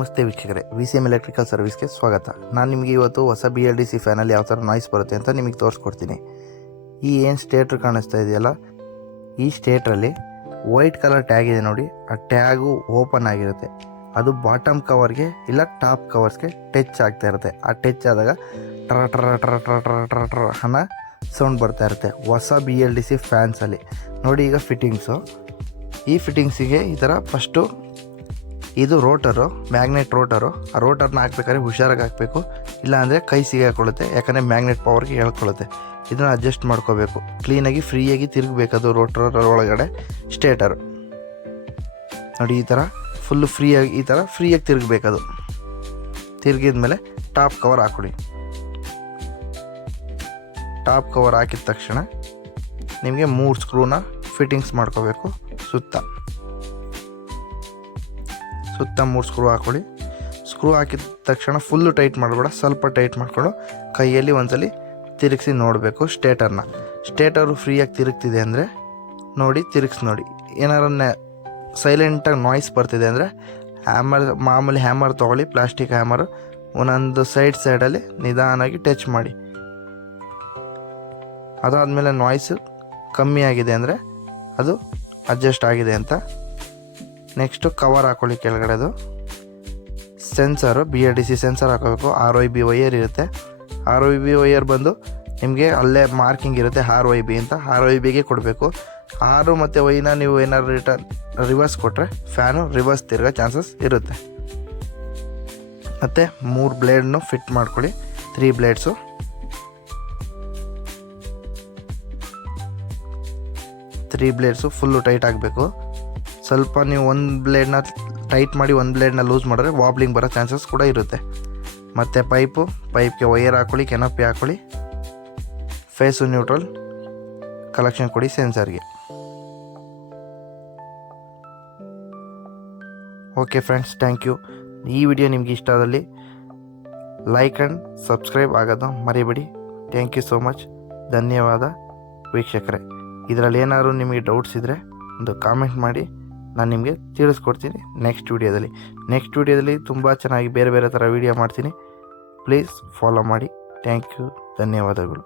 ನಮಸ್ತೆ ವೀಕ್ಷಕರೇ, VCM electrical ಸರ್ವಿಸ್ಗೆ ಸ್ವಾಗತ. ನಾನು ನಿಮಗೆ ಇವತ್ತು ಹೊಸ BLDC ಫ್ಯಾನಲ್ಲಿ ಯಾವ ಥರ ನಾಯ್ಸ್ ಬರುತ್ತೆ ಅಂತ ನಿಮಗೆ ತೋರಿಸ್ಕೊಡ್ತೀನಿ. ಈ ಏನು ಸ್ಟೇಟ್ರ್ ಕಾಣಿಸ್ತಾ ಇದೆಯಲ್ಲ, ಈ ಸ್ಟೇಟ್ರಲ್ಲಿ ವೈಟ್ ಕಲರ್ ಟ್ಯಾಗ್ ಇದೆ ನೋಡಿ. ಆ ಟ್ಯಾಗು ಓಪನ್ ಆಗಿರುತ್ತೆ. ಅದು ಬಾಟಮ್ ಕವರ್ಗೆ ಇಲ್ಲ ಟಾಪ್ ಕವರ್ಸ್ಗೆ ಟಚ್ ಆಗ್ತಾ ಇರುತ್ತೆ. ಆ ಟಚ್ ಆದಾಗ ಟ್ರ ಟ್ರ ಟ್ರ ಟ್ರ ಟ್ರ ಟ್ರ ಟ್ರ ಅನ್ನೋ ಸೌಂಡ್ ಬರ್ತಾ ಇರುತ್ತೆ ಹೊಸ BLDC ಫ್ಯಾನ್ಸಲ್ಲಿ ನೋಡಿ. ಈಗ ಫಿಟ್ಟಿಂಗ್ಸು, ಈ ಫಿಟ್ಟಿಂಗ್ಸಿಗೆ ಈ ಥರ ಫಸ್ಟು ಇದು ರೋಟರು, ಮ್ಯಾಗ್ನೆಟ್ ರೋಟರು. ಆ ರೋಟರ್ನ ಹಾಕ್ಬೇಕಾದ್ರೆ ಹುಷಾರಾಗಿ ಹಾಕಬೇಕು, ಇಲ್ಲಾಂದರೆ ಕೈ ಸಿಗಾಕೊಳ್ಳುತ್ತೆ. ಯಾಕಂದರೆ ಮ್ಯಾಗ್ನೆಟ್ ಪವರ್ಗೆ ಹೇಳ್ಕೊಳ್ಳುತ್ತೆ. ಇದನ್ನು ಅಡ್ಜಸ್ಟ್ ಮಾಡ್ಕೋಬೇಕು. ಕ್ಲೀನಾಗಿ ಫ್ರೀಯಾಗಿ ತಿರುಗಬೇಕದು ರೋಟರ್ ಒಳಗಡೆ ಸ್ಟೇಟರು ನೋಡಿ. ಈ ಥರ ಫುಲ್ಲು ಫ್ರೀಯಾಗಿ ಈ ಥರ ಫ್ರೀಯಾಗಿ ತಿರುಗಬೇಕದು. ತಿರುಗಿದ ಮೇಲೆ ಟಾಪ್ ಕವರ್ ಹಾಕೊಳ್ಳಿ. ಟಾಪ್ ಕವರ್ ಹಾಕಿದ ತಕ್ಷಣ ನಿಮಗೆ 3 ಸ್ಕ್ರೂನ ಫಿಟ್ಟಿಂಗ್ಸ್ ಮಾಡ್ಕೋಬೇಕು. ಸುತ್ತ 3 ಸ್ಕ್ರೂ ಹಾಕೊಳ್ಳಿ. ಸ್ಕ್ರೂ ಹಾಕಿದ ತಕ್ಷಣ ಫುಲ್ಲು ಟೈಟ್ ಮಾಡಬೇಡ, ಸ್ವಲ್ಪ ಟೈಟ್ ಮಾಡಿಕೊಂಡು ಕೈಯಲ್ಲಿ ಒಂದ್ಸಲಿ ತಿರುಗಿಸಿ ನೋಡಬೇಕು ಸ್ಟೇಟರ್ನ. ಸ್ಟೇಟರು ಫ್ರೀಯಾಗಿ ತಿರುಗ್ತಿದೆ ಅಂದರೆ ನೋಡಿ, ತಿರುಗಿಸಿ ನೋಡಿ. ಏನಾರ ಸೈಲೆಂಟಾಗಿ ನಾಯ್ಸ್ ಬರ್ತಿದೆ ಅಂದರೆ ಮಾಮೂಲಿ ಹ್ಯಾಮರ್ ತೊಗೊಳ್ಳಿ, ಪ್ಲಾಸ್ಟಿಕ್ ಹ್ಯಾಮರು. ಒಂದೊಂದು ಸೈಡಲ್ಲಿ ನಿಧಾನಾಗಿ ಟಚ್ ಮಾಡಿ. ಅದಾದಮೇಲೆ ನಾಯ್ಸು ಕಮ್ಮಿ ಆಗಿದೆ ಅಂದರೆ ಅದು ಅಡ್ಜಸ್ಟ್ ಆಗಿದೆ ಅಂತ. ನೆಕ್ಸ್ಟು ಕವರ್ ಹಾಕೊಳ್ಳಿ ಕೆಳಗಡೆದು. ಸೆನ್ಸರು, BLDC ಸೆನ್ಸರ್ ಹಾಕೋಬೇಕು. RYB ವೈಯರ್ ಇರುತ್ತೆ. RYB ವೈಯರ್ ಬಂದು ನಿಮಗೆ ಅಲ್ಲೇ ಮಾರ್ಕಿಂಗ್ ಇರುತ್ತೆ RYB ಅಂತ. RYBಗೆ ಕೊಡಬೇಕು. 6 ಮತ್ತು ವೈನ ನೀವು ಏನಾದ್ರು ರಿವರ್ಸ್ ಕೊಟ್ಟರೆ ಫ್ಯಾನು ರಿವರ್ಸ್ ತಿರುಗೋ ಚಾನ್ಸಸ್ ಇರುತ್ತೆ. ಮತ್ತು 3 ಬ್ಲೇಡ್ನು ಫಿಟ್ ಮಾಡ್ಕೊಳ್ಳಿ. 3 ಬ್ಲೇಡ್ಸು. ಫುಲ್ಲು ಟೈಟ್ ಆಗಬೇಕು. ಸ್ವಲ್ಪ ನೀವು ಒಂದು ಬ್ಲೇಡ್ನ ಟೈಟ್ ಮಾಡಿ ಒಂದು ಬ್ಲೇಡ್ನ ಲೂಸ್ ಮಾಡಿದ್ರೆ ವಾಬ್ಲಿಂಗ್ ಬರೋ ಚಾನ್ಸಸ್ ಕೂಡ ಇರುತ್ತೆ. ಮತ್ತು ಪೈಪ್ಗೆ ವೈಯರ್ ಹಾಕ್ಕೊಳ್ಳಿ, ಕೆನಪಿ ಹಾಕ್ಕೊಳ್ಳಿ. ಫೇಸು ನ್ಯೂಟ್ರಲ್ ಕಲೆಕ್ಷನ್ ಕೊಡಿ ಸೆನ್ಸರ್ಗೆ. Okay friends, thank you. ಈ ವಿಡಿಯೋ ನಿಮ್ಗೆ ಇಷ್ಟ ಆದಲ್ಲಿ ಲೈಕ್ ಆ್ಯಂಡ್ ಸಬ್ಸ್ಕ್ರೈಬ್ ಆಗೋದು ಮರಿಬೇಡಿ. Thank you so much. ಧನ್ಯವಾದ ವೀಕ್ಷಕರೇ. ಇದರಲ್ಲಿ ಏನಾದರೂ ನಿಮಗೆ ಡೌಟ್ಸ್ ಇದ್ದರೆ ಒಂದು ಕಾಮೆಂಟ್ ಮಾಡಿ, ನಾನು ನಿಮಗೆ ತಿಳಿಸ್ಕೊಡ್ತೀನಿ ನೆಕ್ಸ್ಟ್ ವಿಡಿಯೋದಲ್ಲಿ. ತುಂಬ ಚೆನ್ನಾಗಿ ಬೇರೆ ಥರ ವೀಡಿಯೋ ಮಾಡ್ತೀನಿ. ಪ್ಲೀಸ್ ಫಾಲೋ ಮಾಡಿ. ಥ್ಯಾಂಕ್ ಯು, ಧನ್ಯವಾದಗಳು.